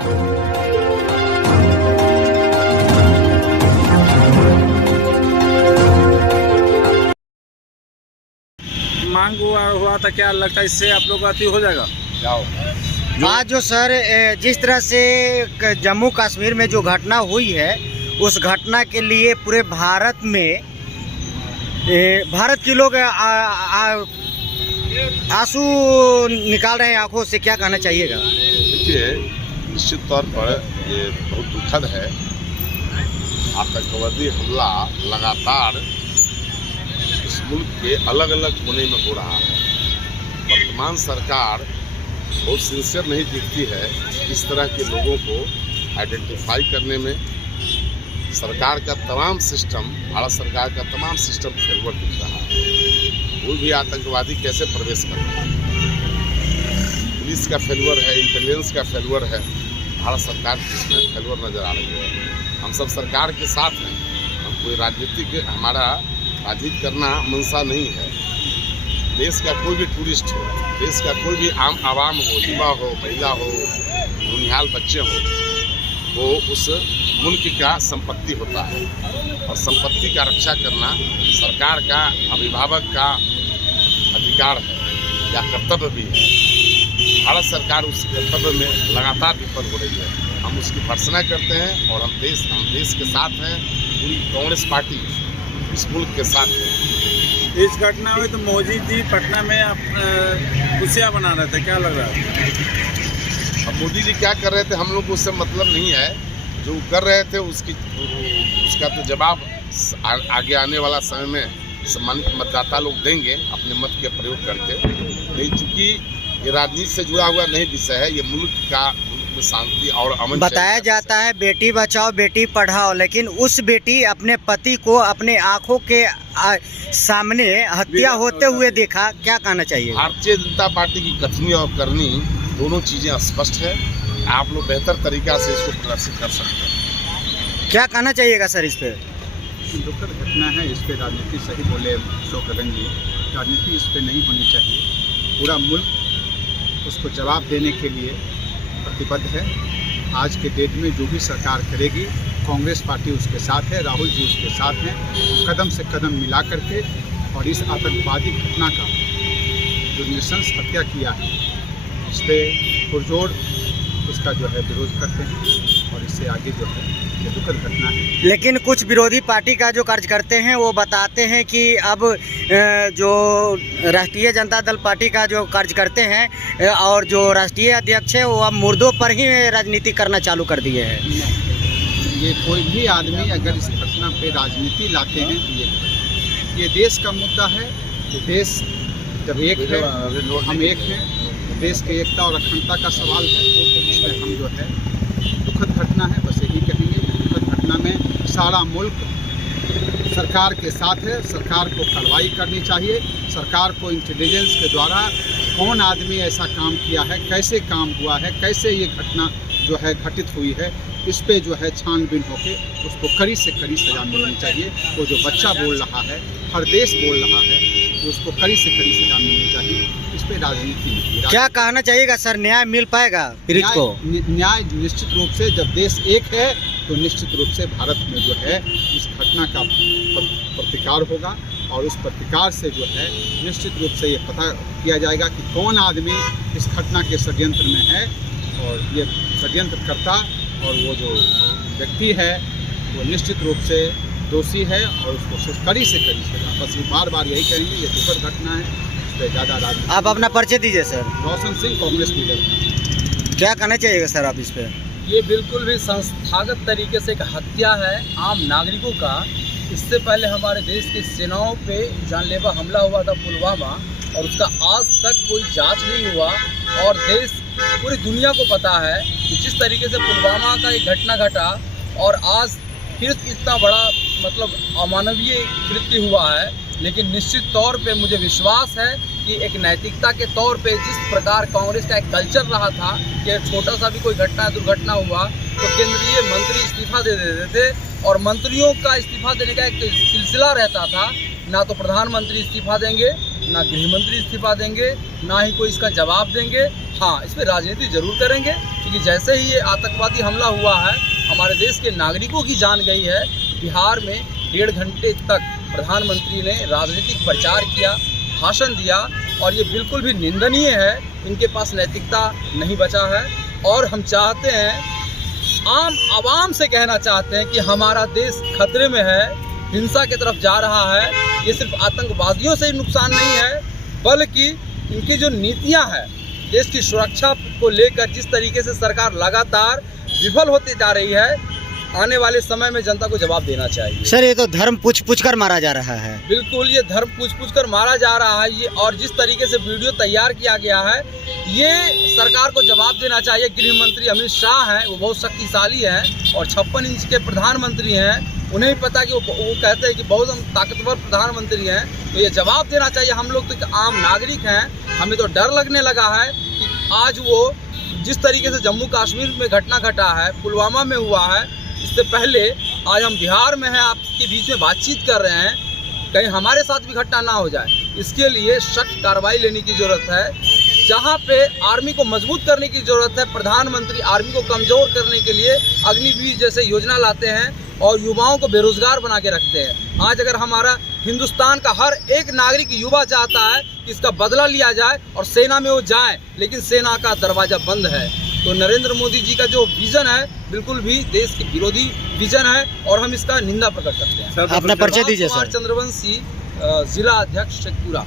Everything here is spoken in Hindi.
मांग हुआ था, क्या लगता है इससे आप लोग अति हो जाएगा? आज जो सर जिस तरह से जम्मू कश्मीर में जो घटना हुई है, उस घटना के लिए पूरे भारत में भारत के लोग आंसू निकाल रहे हैं आंखों से। क्या कहना चाहिएगा? देखिए, निश्चित तौर पर ये बहुत दुखद है। आतंकवादी हमला लगातार इस मुल्क के अलग अलग कोने में हो रहा है। वर्तमान सरकार बहुत सिंसियर नहीं दिखती है इस तरह के लोगों को आइडेंटिफाई करने में। सरकार का तमाम सिस्टम, भारत सरकार का तमाम सिस्टम फेलवर दिख रहा है। कोई भी आतंकवादी कैसे प्रवेश करता है, पुलिस का फेलवर है, इंटेलिजेंस का फेलवर है, भारत सरकार इसमें फेलवर नज़र आ रही है। हम सब सरकार के साथ हैं। हम कोई हमारा राजनीति करना मंशा नहीं है। देश का कोई भी टूरिस्ट हो, देश का कोई भी आम आवाम हो, युवा हो, महिला हो, भूनिहाल बच्चे हो, वो उस मुल्क का संपत्ति होता है और संपत्ति का रक्षा करना सरकार का, अभिभावक का अधिकार है या कर्तव्य भी है। भारत सरकार उस कर्तव्य में लगातार विफल हो रही है। हम उसकी भर्त्सना करते हैं और हम देश के साथ हैं। पूरी कांग्रेस पार्टी इस मुल्क के साथ है। इस घटना में तो मोदी जी पटना में खुशियाँ मना रहे थे, क्या लग रहा है? अब मोदी जी क्या कर रहे थे हम लोग को उससे मतलब नहीं है। जो कर रहे थे उसका तो जवाब आगे आने वाला समय में सम्मानित मतदाता लोग देंगे अपने मत के प्रयोग करके। नहीं, चूँकि ये राजनीति से जुड़ा हुआ नहीं विषय है, ये मुल्क में शांति और अमन बताया जाता है बेटी बचाओ बेटी पढ़ाओ, लेकिन उस बेटी अपने पति को अपने आंखों के सामने हत्या होते हुए देखा। क्या कहना चाहिए? भारतीय जनता पार्टी की कथनी और करनी दोनों चीज़ें स्पष्ट है। आप लोग बेहतर तरीका से इसको प्रदर्शित कर सकते हैं। क्या कहना चाहिएगा सर इस पर? दुखद घटना है, इस पर राजनीति सही बोले शोकगंज जी, राजनीति इस पर नहीं होनी चाहिए। पूरा मुल्क उसको जवाब देने के लिए प्रतिबद्ध है। आज के डेट में जो भी सरकार करेगी, कांग्रेस पार्टी उसके साथ है, राहुल जी उसके साथ हैं। कदम से कदम मिला करके और इस आतंकवादी घटना का जो नृशंस हत्या किया है, इस पर पुरजोर उसका जो है विरोध करते हैं और इससे आगे जो है ये दुखद घटना है। लेकिन कुछ विरोधी पार्टी का जो कार्यकर्ते हैं वो बताते हैं कि अब जो राष्ट्रीय जनता दल पार्टी का जो कार्यकर्ते हैं और जो राष्ट्रीय अध्यक्ष है वो अब मुर्दों पर ही राजनीति करना चालू कर दिए हैं। ये कोई भी आदमी अगर इस घटना पे राजनीति लाते हैं तो ये देश का मुद्दा है। तो देश जब एक है, हम एक हैं, देश के एकता और अखंडता का सवाल है। इसमें हम जो है दुखद घटना है, बस यही कहेंगे। दुखद घटना में सारा मुल्क सरकार के साथ है। सरकार को कार्रवाई करनी चाहिए। सरकार को इंटेलिजेंस के द्वारा कौन आदमी ऐसा काम किया है, कैसे काम हुआ है, कैसे ये घटना जो है घटित हुई है, इस पे जो है छानबीन होके उसको कड़ी से कड़ी सजा मिलनी चाहिए। वो जो बच्चा बोल रहा है, हर देश बोल रहा है, तो उसको कड़ी से कड़ी सजा मिलनी चाहिए। इस पे राजनीति नहीं। क्या कहना चाहिएगा सर, न्याय मिल पाएगा पीड़ित को? न्याय निश्चित रूप से, जब देश एक है तो निश्चित रूप से भारत में जो है इस घटना का प्रतिकार होगा और उस प्रतिकार से जो है निश्चित रूप से ये पता किया जाएगा कि कौन आदमी इस घटना के षड्यंत्र में है और ये षड्यंत्रकर्ता और वो जो व्यक्ति है वो निश्चित रूप से दोषी है और उसको कड़ी से कड़ी सजा। बस बार बार यही कहेंगे, ये दुखद घटना है, इस पर ज़्यादा राजनीति। आप अपना परिचय दीजिए सर। रोशन सिंह, कांग्रेस लीडर। क्या कहना चाहिएगा सर आप इस पर? ये बिल्कुल भी संस्थागत तरीके से एक हत्या है आम नागरिकों का। इससे पहले हमारे देश की सेनाओं पे जानलेवा हमला हुआ था पुलवामा, और उसका आज तक कोई जांच नहीं हुआ। और देश, पूरी दुनिया को पता है कि जिस तरीके से पुलवामा का एक घटना घटा और आज फिर इतना बड़ा अमानवीय कृत्य हुआ है। लेकिन निश्चित तौर पे मुझे विश्वास है कि एक नैतिकता के तौर पे जिस प्रकार कांग्रेस का एक कल्चर रहा था कि छोटा सा भी कोई दुर्घटना हुआ तो केंद्रीय मंत्री इस्तीफा दे देते थे और मंत्रियों का इस्तीफा देने का एक सिलसिला रहता था। ना तो प्रधानमंत्री इस्तीफा देंगे, ना गृह मंत्री इस्तीफा देंगे, ना ही कोई इसका जवाब देंगे। हाँ, इस पर राजनीति जरूर करेंगे, क्योंकि जैसे ही ये आतंकवादी हमला हुआ है, हमारे देश के नागरिकों की जान गई है। बिहार में 1.5 घंटे तक प्रधानमंत्री ने राजनीतिक प्रचार किया, भाषण दिया, और ये बिल्कुल भी निंदनीय है। इनके पास नैतिकता नहीं बचा है। और हम चाहते हैं, आम आवाम से कहना चाहते हैं कि हमारा देश खतरे में है, हिंसा की तरफ जा रहा है। ये सिर्फ आतंकवादियों से ही नुकसान नहीं है, बल्कि इनकी जो नीतियां हैं, देश की सुरक्षा को लेकर जिस तरीके से सरकार लगातार विफल होती जा रही है, आने वाले समय में जनता को जवाब देना चाहिए। सर, ये तो धर्म पूछ कर मारा जा रहा है। बिल्कुल, ये धर्म पूछ कर मारा जा रहा है। ये और जिस तरीके से वीडियो तैयार किया गया है, ये सरकार को जवाब देना चाहिए। गृह मंत्री अमित शाह हैं, वो बहुत शक्तिशाली हैं और 56 इंच के प्रधानमंत्री हैं। उन्हें ही पता कि वो कहते हैं कि बहुत हम ताकतवर प्रधानमंत्री हैं, तो ये जवाब देना चाहिए। हम लोग तो एक आम नागरिक हैं, हमें तो डर लगने लगा है कि आज वो जिस तरीके से जम्मू कश्मीर में घटना घटा है, पुलवामा में हुआ है, इससे पहले आज हम बिहार में हैं, आपके बीच में बातचीत कर रहे हैं, कहीं हमारे साथ भी घटना ना हो जाए। इसके लिए सख्त कार्रवाई लेने की ज़रूरत है। जहाँ पे आर्मी को मजबूत करने की ज़रूरत है, प्रधानमंत्री आर्मी को कमज़ोर करने के लिए अग्निवीर जैसे योजना लाते हैं और युवाओं को बेरोजगार बना के रखते हैं। आज अगर हमारा हिंदुस्तान का हर एक नागरिक युवा चाहता है कि इसका बदला लिया जाए और सेना में वो जाए, लेकिन सेना का दरवाज़ा बंद है। तो नरेंद्र मोदी जी का जो विजन है, बिल्कुल भी देश के विरोधी विजन है और हम इसका निंदा प्रकट करते हैं। अपना परिचय दीजिए सर। चंद्रवंशी, जिला अध्यक्ष शेखपुरा।